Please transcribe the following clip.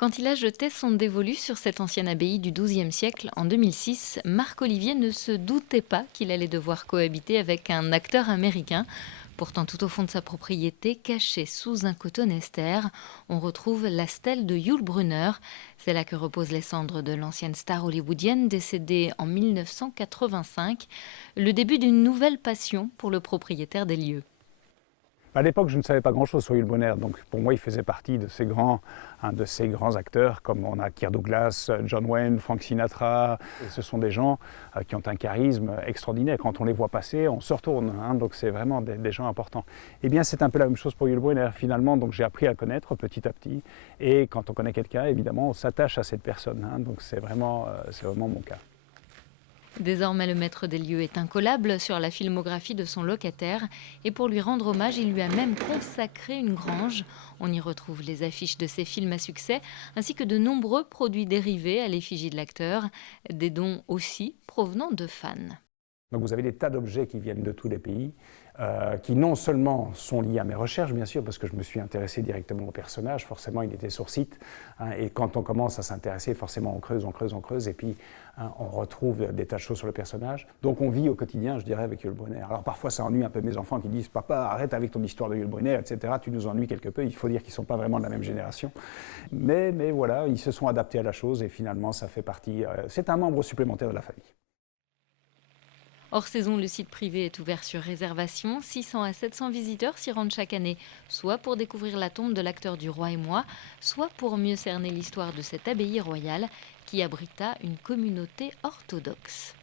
Quand il a jeté son dévolu sur cette ancienne abbaye du XIIe siècle en 2006, Marc Olivier ne se doutait pas qu'il allait devoir cohabiter avec un acteur américain. Pourtant, tout au fond de sa propriété, cachée sous un cotonester, on retrouve la stèle de Yul Brynner. C'est là que reposent les cendres de l'ancienne star hollywoodienne décédée en 1985. Le début d'une nouvelle passion pour le propriétaire des lieux. À l'époque, je ne savais pas grand-chose sur Yul Brynner, donc pour moi, il faisait partie de ces grands acteurs, comme on a Kirk Douglas, John Wayne, Frank Sinatra. Et ce sont des gens qui ont un charisme extraordinaire. Quand on les voit passer, on se retourne, donc c'est vraiment des gens importants. Eh bien, c'est un peu la même chose pour Yul Brynner, finalement. Donc j'ai appris à le connaître petit à petit. Et quand on connaît quelqu'un, évidemment, on s'attache à cette personne. Donc c'est vraiment mon cas. Désormais, le maître des lieux est incollable sur la filmographie de son locataire et pour lui rendre hommage, il lui a même consacré une grange. On y retrouve les affiches de ses films à succès ainsi que de nombreux produits dérivés à l'effigie de l'acteur, des dons aussi provenant de fans. Donc vous avez des tas d'objets qui viennent de tous les pays, qui non seulement sont liés à mes recherches, bien sûr, parce que je me suis intéressé directement au personnage, forcément il était sur site, et quand on commence à s'intéresser, forcément on creuse, et puis on retrouve des tas de choses sur le personnage. Donc on vit au quotidien, je dirais, avec Yul Brynner. Alors parfois ça ennuie un peu mes enfants qui disent « Papa, arrête avec ton histoire de Yul Brynner, etc. Tu nous ennuies quelque peu. » Il faut dire qu'ils ne sont pas vraiment de la même génération. Mais voilà, ils se sont adaptés à la chose, et finalement ça fait partie, c'est un membre supplémentaire de la famille. Hors saison, le site privé est ouvert sur réservation. 600 à 700 visiteurs s'y rendent chaque année, soit pour découvrir la tombe de l'acteur du Roi et moi, soit pour mieux cerner l'histoire de cette abbaye royale qui abrita une communauté orthodoxe.